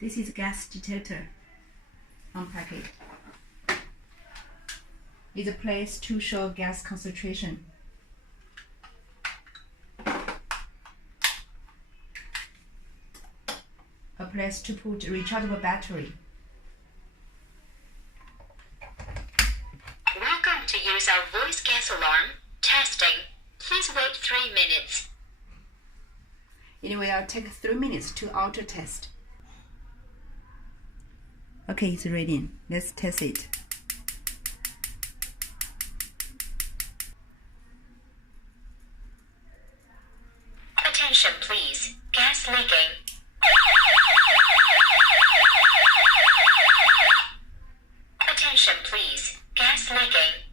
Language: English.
This is gas detector on packet. It's a place to show gas concentration. A place to put a rechargeable battery. Welcome to use our voice gas alarm. Testing. Please wait 3 minutes. It will take 3 minutes to auto test. Okay, it's reading. Let's test it. Attention please. Gas leaking. Attention please. Gas leaking.